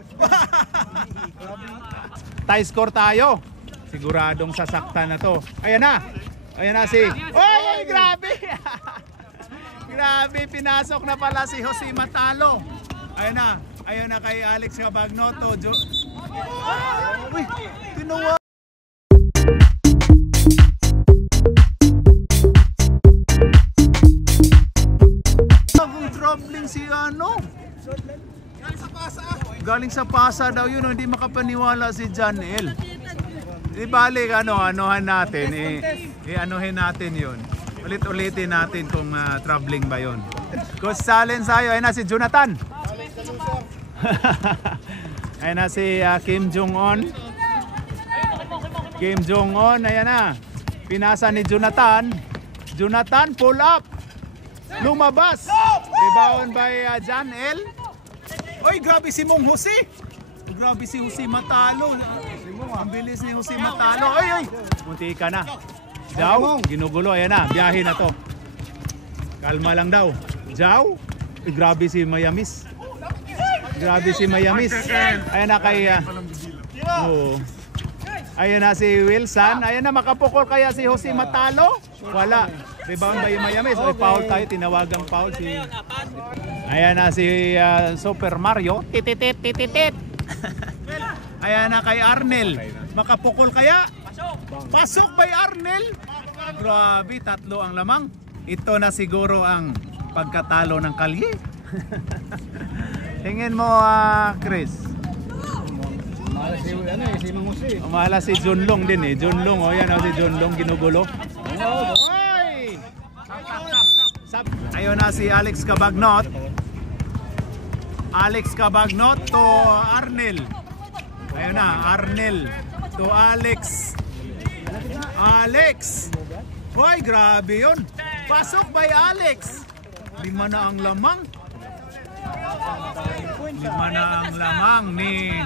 Tie score tayo. Siguradong sasaktan na to. Ayan na. Ayan na si... Hoy, grabe. Grabe, pinasok na pala si Jose Matalo. Ayan na kay Alex Cabagnoto. Uy, tinawa. Bagong troubling si ano. Galing sa pasa daw yun. Hindi makapaniwala si Janel. Di balik anohan natin. Anuhin natin yun. Ulit-ulitin natin kung troubling ba yun. Coach Salen sa'yo. Ayan na si Jonathan. Ayan na si Kim Jong-un. Ayan na. Pinasa ni Jonathan. Jonathan pull up. Lumabas. Rebound by Jan L. Oy, grabe si Mong Jose. Grabe si Jose Matalo. Ang bilis ni Jose Matalo. Oy. Munti ka na. Jao, ginugulo. Ayan na, biyahe na to. Kalma lang daw. Jao, grabe si Miamis. Ayan na kay... Ayan na si Wilson. Ayan na, makapukol kaya si Jose Matalo. Wala. Rebound by Miamis. May foul tayo, tinawagang foul si... Ayan na si Super Mario. Tititit. Ayan na kay Arnel. Makapukol kaya? Pasok by Arnel. Grabe, 3 ang lamang. Ito na siguro ang pagkatalo ng kalye. Tingin mo, Chris. Malas si ano eh, si Mang Jose. Umala si Junlong din eh. Junlong, oh yan si Junlong ginugulo. Oy! Ayun na si Alex Cabagnot. Alex Cabagnot to Arnel. Ayun na, Arnel to Alex. Alex! Hoy, grabe yun. Pasok by Alex. 5 na ang lamang. 5 na ang lamang ni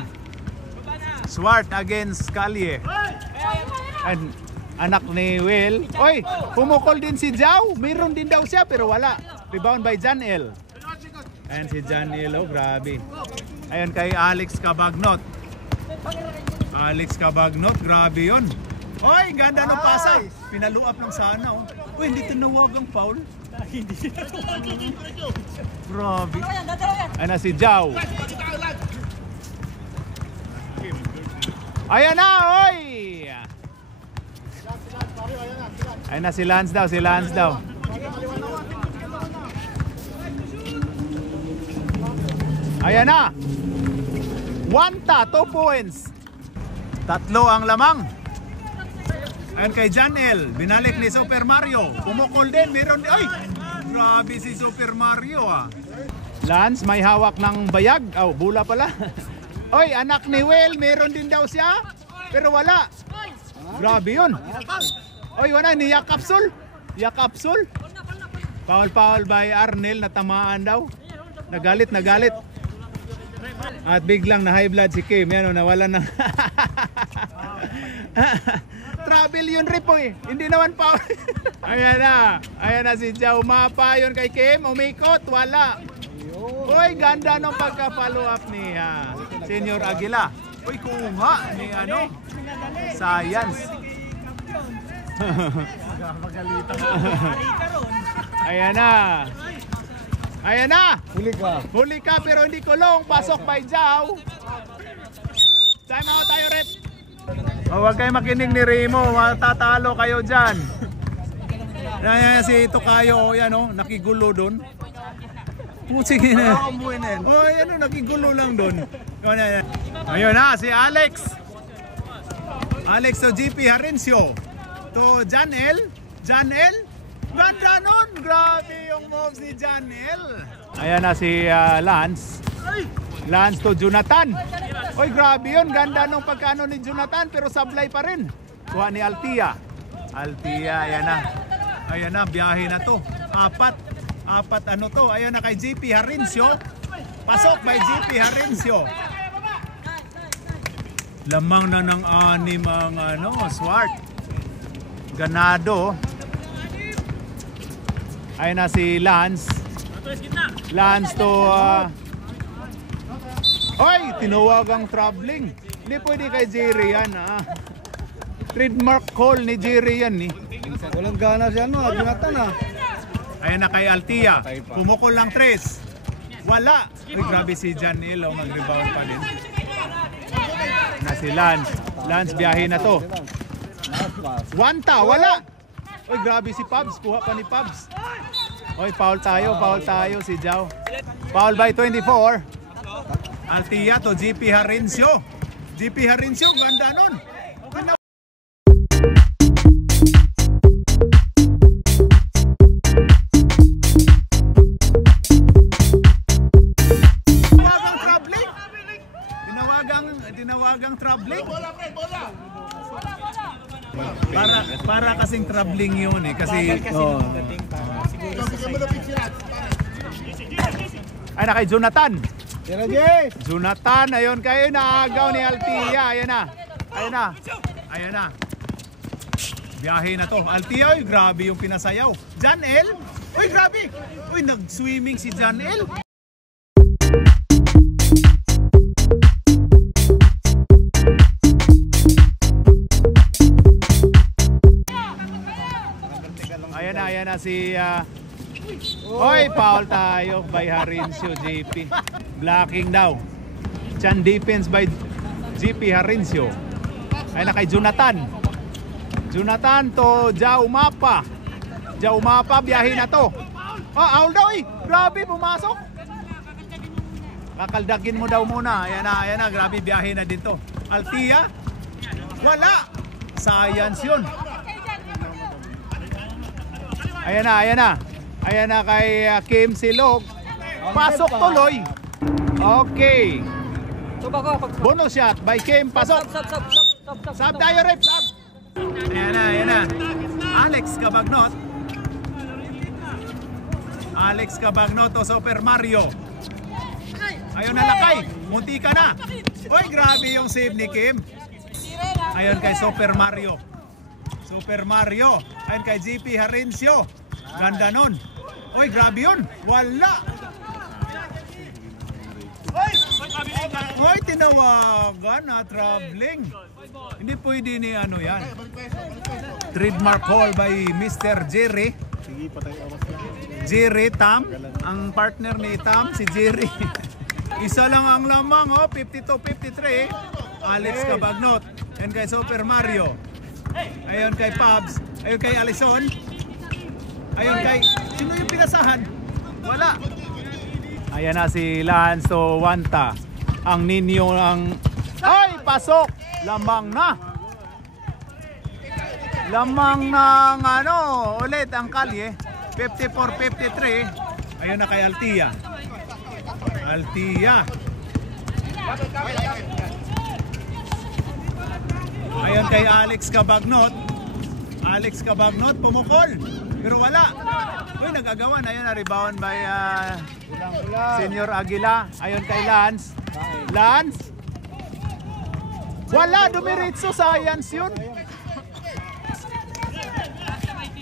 Swart against Kalye. And anak ni Will. Oy, pumukol din si Jao. Mayroon din daw siya pero wala. Rebound by Janel. Ayan si Janel, oh grabe. Ayan kay Alex Cabagnot. Alex Cabagnot, grabe yun. Oy, ganda ng pasa. Pinaluap lang sana, oh. Uy, hindi tinawagang foul. Grabe. Ayan na si Jao. Ayan na, oy! Ayan na si Lance daw, si Lance daw. Ayan na. 2 points. 3 ang lamang. Ayan kay Janel, binalik ni Super Mario. Pumukol din, meron. Ay! Grabe si Super Mario ah. Lance, may hawak ng bayag. Oh, bula pala. Oy, anak ni Will, meron din daw siya. Pero wala. Grabe yun. Oy, wala, ni Yakapsul. Yakapsul. Foul by Arnel, natamaan daw. Nagalit. At biglang na high blood si Kim. Yan, nawala ng... Travel yun, Ripo eh. Hindi naman foul. Ayan na si Jao. Mapa yun kay Kim. Umikot, wala. Uy, ganda ng pagka-follow up ni Senior Aguila. Uy, kuha ni Science. Ayan na. Huli ka pero hindi kulong. Pasok by Jao. Time out tayo, rep. Huwag kayo makinig ni Remo. Matatalo kayo dyan. Ayan si Tokayo. Yan nakigulo doon. Sige na. Nakigulo lang doon. Ayun na, si Alex. Alex to GP Harencio. To Janel. Ganda nun. Grabe yung moves ni Janel. Ayan na si Lance. Lance to Jonathan. Oy, grabe yun. Ganda nung pagkano ni Jonathan pero sablay pa rin. Kuha ni Altia. Ayan na, biyahe na to. Apat to. Ayan na kay GP Harencio. Pasok by GP Harencio. Lamang na ng 6 ang Swart. Ganado. Ayan na si Lance. Lance to Oy, tinawagang traveling. Hindi pwede kay Jerry yan Trademark call ni Jerry yan Walang gana siya Jonathan Ayan na kay Altia. Pumukol lang 3. Wala. Uy, grabe si Janel. Mag-rebound pa din. Na si Lance. Lance, biyahe na to. Wala. Uy, grabe si Pabs. Kuha pa ni Pabs. Uy, foul tayo si Jao. Foul by 24. Altia to GP Harencio. GP Harencio, ganda nun. Tinawagang traveling. Para kasing traveling yun kasi ay na kay Jonathan. Jonathan, ayun kayo naagaw ni Altia. Ayan na. Biyahe na to. Altia, uy, grabe yung pinasayaw. Janel, uy, grabe. Uy, nag-swimming si Janel. Ayan na si Oy, foul tayo by Harencio JP. Blocking daw. Chan defense by GP Harencio. Ayan na kay Jonathan. Jonathan to Jaumapa. Jaumapa, biyahe na to. Aul daw eh. Grabe, pumasok. Kakaldagin mo daw muna. Ayan na, grabe, biyahe na din to. Altia. Wala. Science yun. Ayan na. Ayan na kay Kim Silog. Pasok tuloy. Okay. Bonus shot by Kim. Pasok. Sab tayo, rep. Sab. Ayan na. Alex Cabagnot. O Super Mario. Ayun na lakay. Munti ka na. Uy, grabe yung save ni Kim. Ayun kay Super Mario. Ayun kay GP Harencio. Ganda nun. Uy, grabe yun. Wala. Uy, tinawagan na traveling. Hindi pwede ni ano yan. Trademark call by Mr. Jerry. Jerry Tam. Ang partner ni Tam, si Jerry. Isa lang ang lamang, 52-53. Alex Cabagnot. Ayun kay Super Mario. Ayun kay Pabs. Ayun kay Alison. Ayun kay... Sino yung pinasahan? Wala. Ayan na si Lance to Wanta. Ang ninyo ang... Ay! Pasok! Lamang na. Ulit ang kalye. 54-53. Ayun na kay Altia. Ayun kay Alex Cabagnot pumukol. Pero wala. Uy, nagagawan. Ayun na, rebound by Senior Aguila. Ayun kay Lance. Wala, dumiritso. Science yun.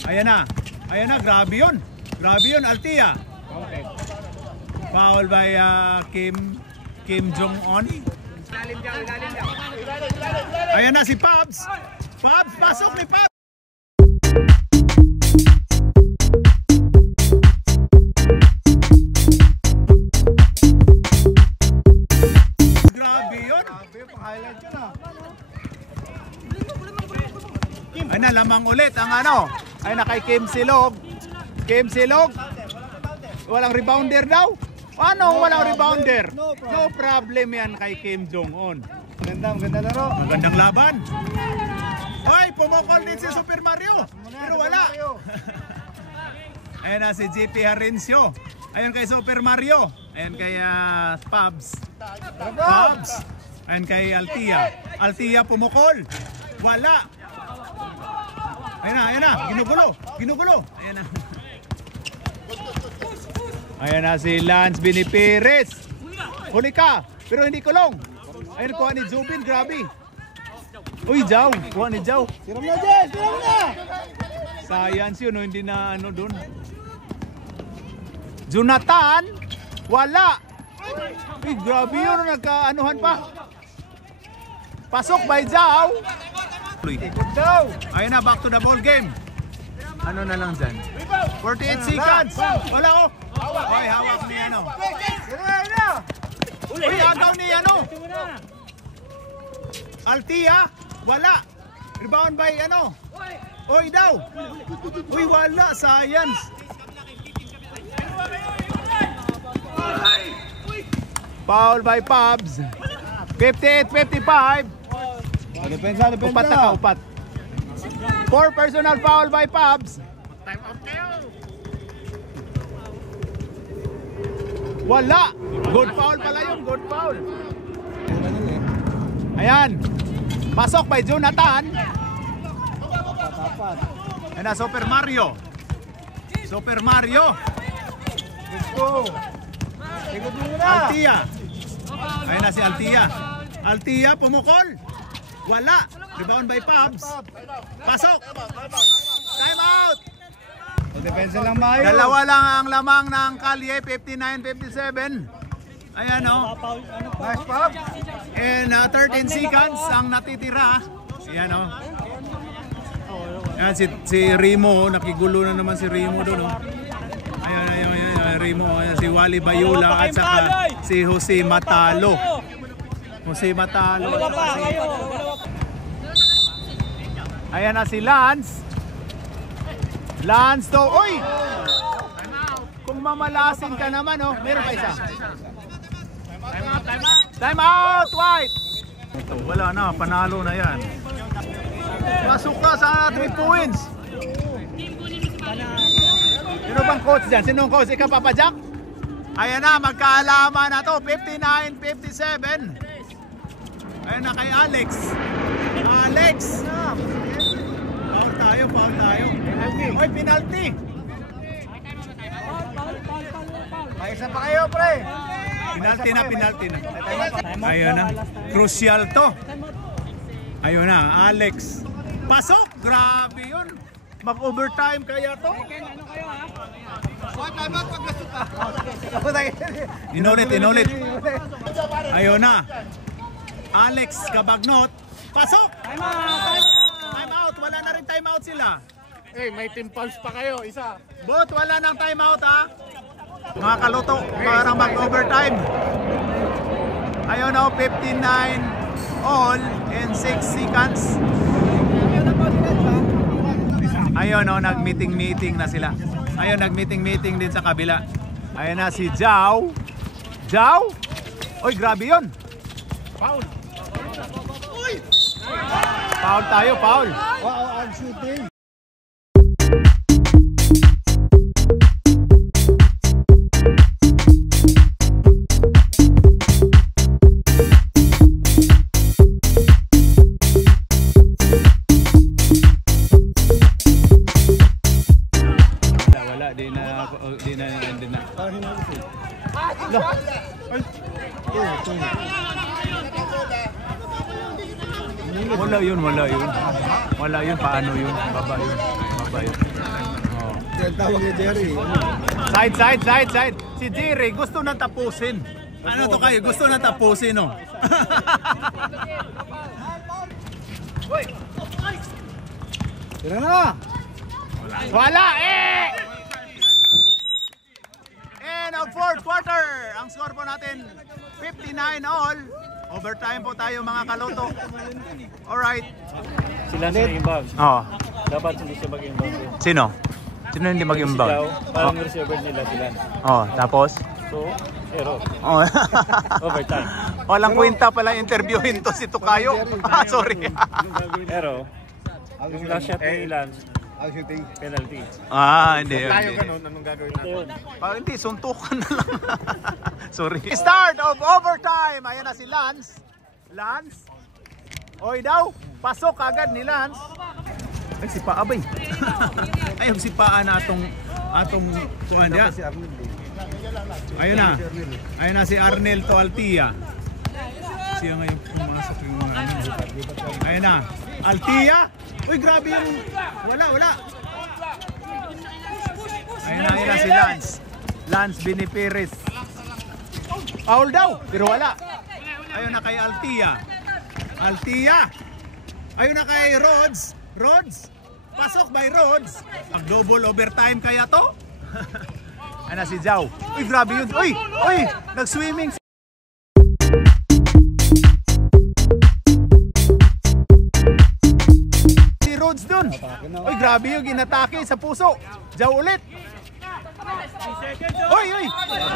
Ayan na, grabe yun, Altia. Foul by Kim Jong-un. Ayan na si Pabs. Pasok ni Pabs. Grabe yun. Highlight yun ah. Ay na, lamang ulit ang ay na kay Kim Silog. Walang rebounder daw. Walang rebounder? No problem yan kay Kim Jong-un. Maganda laro. Magandang laban. Hoy, pumukol din si Super Mario. Pero wala. Ayan na si GP Harencio. Ayun kay Super Mario. Ayun kay Pabs. Ayun kay Altia pumukol. Wala. Ayan na. Ginugulo. Ayan na si Lance Binipiris. Huli ka, pero hindi kulong. Ayun, kuha ni Jubin, grabe. Uy, kuha ni Jaw. Siram na, Jess! Siram na! Science yun, hindi na dun. Jonathan, wala. Uy, grabe yun, nagkaanuhan pa. Pasok by Jaw. Ayun na, back to the ball game. Ano na lang dyan? 48 seconds. Wala Hoy, hawak ni Uy, agaw ni Altia, wala. Rebound by Oy daw. Uy, wala. Science. Foul by Pabs. 58-55. Depensa. Upat. 4 personal foul by Pabs. Wala. Good foul pala yun. Good foul. Ayan. Pasok by Jonathan. Ayan na, Super Mario. Let's go. Altia. Ayan na si Altia pumukol. Wala. Rebound by Pabs. Pasok. Time out. Depensa lang mayo. Dalawa lang ang lamang ng kalye. 59-57. Ayan Nice pop. And 13 seconds ang natitira. Ayan Ayan si Rimo. Nakigulo na naman si Rimo doon Ayan Rimo. Ayan, si Wally Bayula at saka si Jose Matalo. Ayan na si Lance. Lance to. Uy! Kung mamalasin ka naman, oh. Meron pa isa. Time out, White! Wala na, panalo na yan. Pasok na sa 3 points. Sino bang coach dyan? Sinong coach? Ikaw, Papa Jack? Ayan na, magkaalaman na to. 59-57. Ayan na kay Alex. Alex! Foul tayo, foul tayo. Oy, penalty! May isa pa kayo, pre. Penalty na, penalty na. Ayun na, crucial to. Ayun na, Alex. Pasok! Grabe yun. Mag-overtime kaya to. Inulit. Ayun na. Alex Kabagnot. Pasok! Time out. Wala na rin time out sila. May team pulse pa kayo, isa. Bot, wala nang time out ha. Mga kaluto, parang mag-overtime. Ayun o, 59 all in 6 seconds. Ayun o, nag-meeting na sila. Ayun, nag-meeting din sa kabila. Ayun na si Jao. Jao? Oy, grabe yun. Foul. Foul tayo, foul. Wow, ang shooting. Wala, di na. Wala yun. Paano yun? Baba yun. Oh. Yan tawag ni Jerry. Side. Si Jerry gusto na tapusin. Ano to kayo? Gusto na tapusin, no? Tira na! Wala And ang fourth quarter, ang score po natin 59 all. Overtime po tayo mga kaloto. Alright. Sila sa inbound. Oh. Dapat hindi siya mag-inbound. Sino hindi Si mag-inbound? Jao, parang receiver nila sila. Oh, tapos? So, error. Oh. Overtime. Walang kwenta pala interviewin to si Tukayo. Sorry. Pero, yung last shot ni Lance, Ang shooting. penalty. Hindi. Tayo ganun, anong gagawin natin? Ito yun. Hindi, suntukan na lang. Sorry. Start of overtime. Ayan na si Lance. Oy daw, pasok agad ni Lance. Ay, si Paa ba? Ay, si Paa na atong kuhan niya. Si Arnold. Ayun na si Arnel Toaltia. Siya ngayon pumasok yung mga ano. Ayun na. Altia. Uy, grabe yung... Wala. Ayun na si Lance. Lance Biniperes. Foul daw, pero wala. Ayun na kay Altia. Ayun na kay Rhodes. Pasok by Rhodes. Mag-double overtime kaya to? Ayun na si Jao. Uy, grabe yun. Uy, nag-swimming. Si Rhodes dun. Uy, grabe yung ginatake sa puso. Jao ulit. Uy!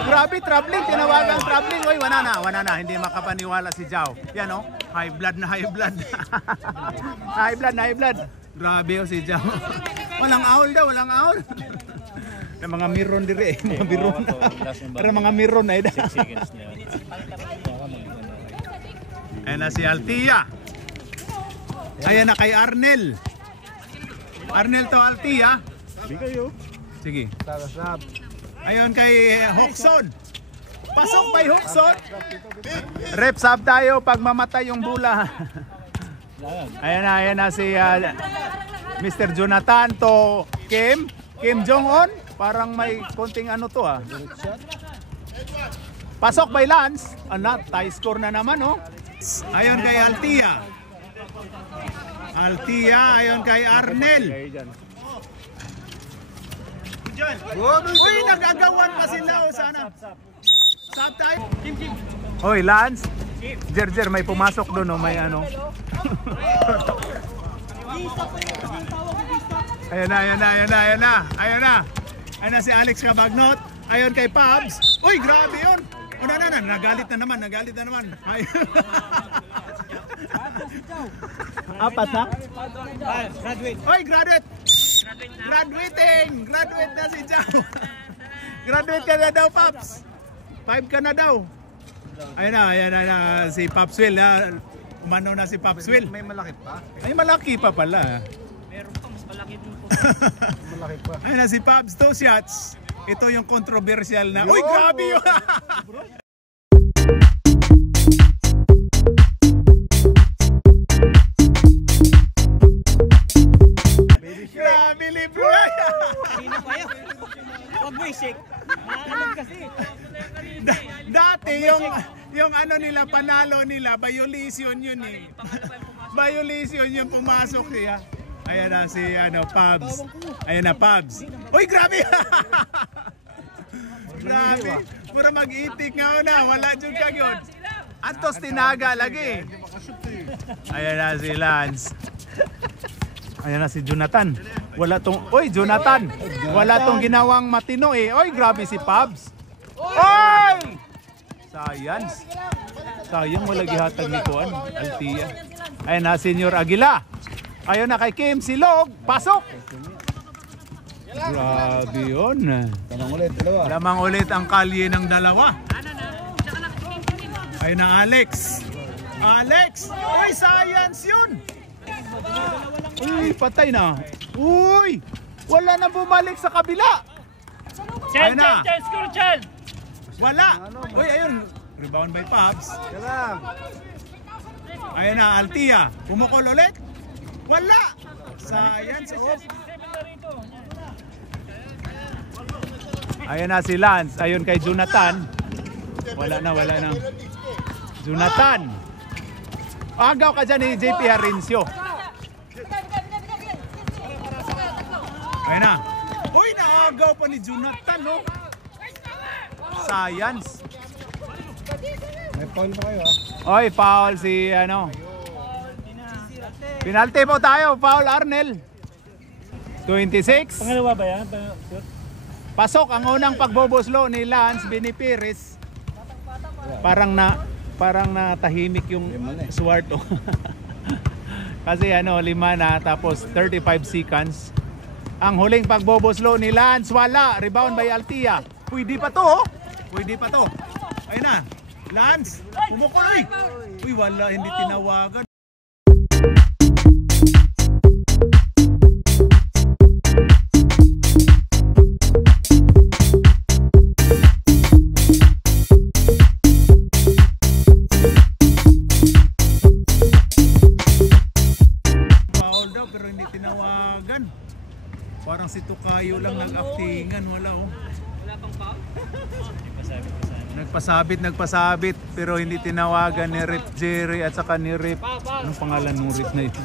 Grabe, traveling. Tinawagang traveling. Uy, wala na. Hindi makapaniwala si Jao. Yan o. High blood. High blood. Grabe o si Jao. Walang owl daw. Mga miron dire. Mga miron. Para mga miron na. 6 seconds niya. Ayan na si Altia. Ayan na kay Arnel. Arnel to Altia. Sige. Sarap. Ayun kay Hoxon. Pasok by Hoxon. Rep sub tayo pag mamatay yung bula. Ayan na si Mr. Jonathan to Kim Jong-un. Parang may konting ano to ah. Pasok by Lance. Tie score na naman oh. Ayun kay Altia. Ayun kay Arnel. Uy, nag-agawan pa sila o sana. Stop time. Hoy, Lance. Jer, may pumasok doon o may ano. Ayan na, ayan na, ayan na, ayan na, ayan na. Ayan na si Alex Cabagnot. Ayon kay Pabs. Uy, grabe yun. O na, nagalit na naman, nagalit na naman. Apat na? Graduate. Oy, graduate! Graduating! Graduate na si Jow. Graduate ka na daw, Paps. 5 ka na daw. Ayun na, si Paps Will. Umano na si Paps Will. May malaki pa. Ay, malaki pa pala. Meron pa, mas malaki din po. Malaki pa. Ayun na si Paps, 2 shots. Ito yung controversial na. Uy, grabe yun! Grabe, libre! Sino pa yun? Huwag mo isik. Nakakalag kasi. Dati yung ano nila, panalo nila, violation yun eh. Violation yung pumasok siya. Ayan na si Pabs. Ayan na, Pabs. Uy, grabe! Grabe. Pura mag-itik nga na. Wala dyan ka yun. Antos tinaga lagi. Ayan na si Lance. Ayan na si Jonathan. Wala tong, oy Jonathan. Wala tong ginawang matino eh. Oy, grabe si Pabs. Oy! Science. Sayang wala gihatag ni Kuan, Altia. Ayan na, Senior Aguila. Ayun na kay Kim Silog. Pasok! Grabe yun. Tanong ulit, dalawa. Lamang ulit ang kalye ng dalawa. Ayun na, Alex. Alex! Uy, science yun! Uy, patay na. Uy! Wala na bumalik sa kabila. Chan, Ayun na. score, Chan! Wala. Uy, ayun. Rebound by Pops. Kailang. Ayun na, Altia. Pumukol ulit. Wala. Science. Oh. Ayun na si Lance. Ayun kay Jonathan. Wala na. Jonathan. Agaw ka dyan ni JP Harincio. Ayun na. Uy, naagaw pa ni Jonathan, no? Science. May foul pa kayo Oy, foul si Penalty po tayo, foul Arnel. 26. Pangalawa ba yan? Pasok ang unang pagboboslo ni Lance Binipiris. Parang natahimik yung Suarto. Kasi 5 na tapos 35 seconds. Ang huling pagboboslo ni Lance, wala. Rebound by Altia. Pwede pa to, oh. Pwede pa to. Ayun na. Lance, pumukol uy. Uy, wala, hindi tinawagan. Foul daw pero hindi tinawagan. Parang si Tukayo lang nag-actingan, wala oh. Wala pang foul? Nagpasabit pero hindi tinawagan ni Rip Jerry at saka ni Rip. Anong pangalan ng Rip na ito?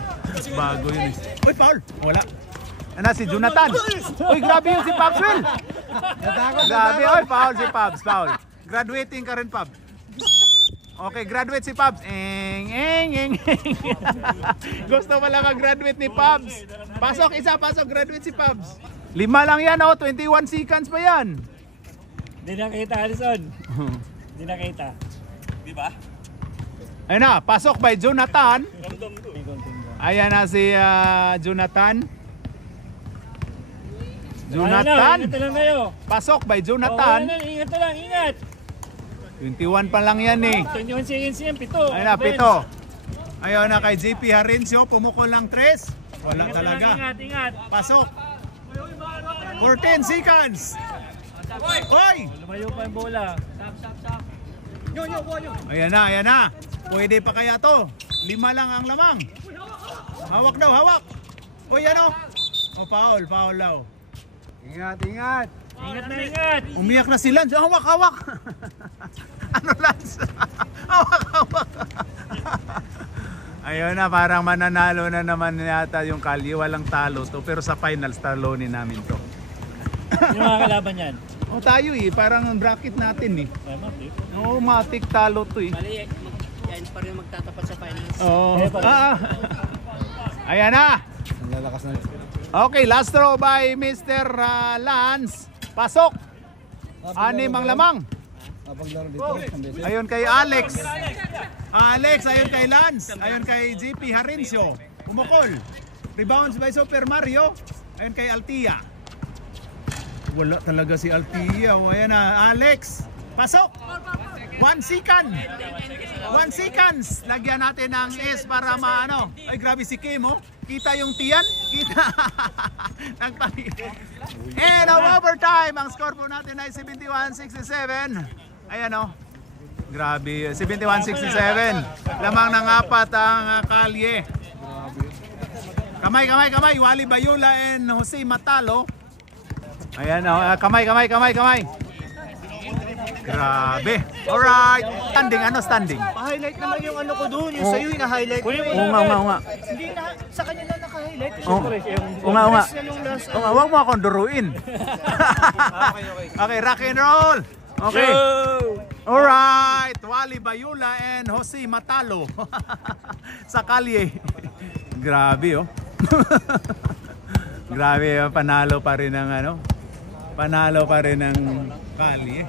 Bago yun eh. Uy, foul! Wala. Ano si Jonathan? Uy, grabe yun si Pabs Will! Grabe, uy, foul si Pabs, foul. Graduating ka rin, Pab. Okay, graduate si Pabs. Eng. Gusto pala mag-graduate ni Pabs. Pasok, graduate si Pabs. 5 lang yan, 21 seconds pa yan. Hindi nakita, Alison. Hindi nakita. Di ba? Ayun na, pasok by Jonathan. Ayan na si Jonathan. Jonathan. Ingat lang kayo. Pasok by Oh, Jonathan. ingat lang, ingat. 21 pa lang yan eh. 21 seconds yan, 7. Ayun na, 7. Ayun na kay JP Harincio, pumukol lang 3. Wala talaga. Ingat. Pasok. 14 seconds. Hoy! Lumayo pa yung bola. Sap. Ayan na. Pwede pa kaya to? 5 lang ang lamang. Hawak daw, hawak. Hoy, ano? Oh, foul daw. Ingat. Ingat. Umiyak na si Lance. Hawak. Ano Lance? Hawak. Ayun na, parang mananalo na naman yata yung Kalye. Walang talo to. Pero sa finals, talonin namin to. Yung mga kalaban yan. O tayo eh, parang bracket natin eh. Tama, Oo, matik talo to eh. Bali, yan pa rin magtatapat sa finals. Oo. Ayan na. Ang lalakas na. Okay, last throw by Mr. Lance. Pasok. 6 ang lamang. Napaglaro dito. Ang beses. Ayun kay Alex. Alex, ayun kay Lance. Ayun kay GP Harincio. Pumukol. Rebounds by Super Mario. Ayun kay Altia. Wala talaga si Altia. O, ayan na, Alex. Pasok. 1 second. 1 seconds. Lagyan natin ng S para maano. Ay, grabe si Kim, oh. Kita yung tiyan? Kita. And overtime. Ang score po natin ay 71-67. Ayan, oh. Grabe. 71-67. Lamang ng 4 ang Kalye. Kamay, kamay, kamay. Wally Bayula and Jose Matalo. Ayan, oh. Kamay, kamay, kamay, kamay. Grabe. Alright. Standing, ano standing? Pa-highlight naman yung ano ko doon, yung sa'yo yung na-highlight. Oo nga. Hindi na, sa kanya lang naka-highlight. Oo nga. Oo nga, huwag mo akong duruin. Okay, rock and roll. Okay. Alright. Wally Bayula and Jose Matalo. Sa Kalye. Grabe, oh. Grabe, panalo pa rin ng ano. Panalo pa rin ng Kalye.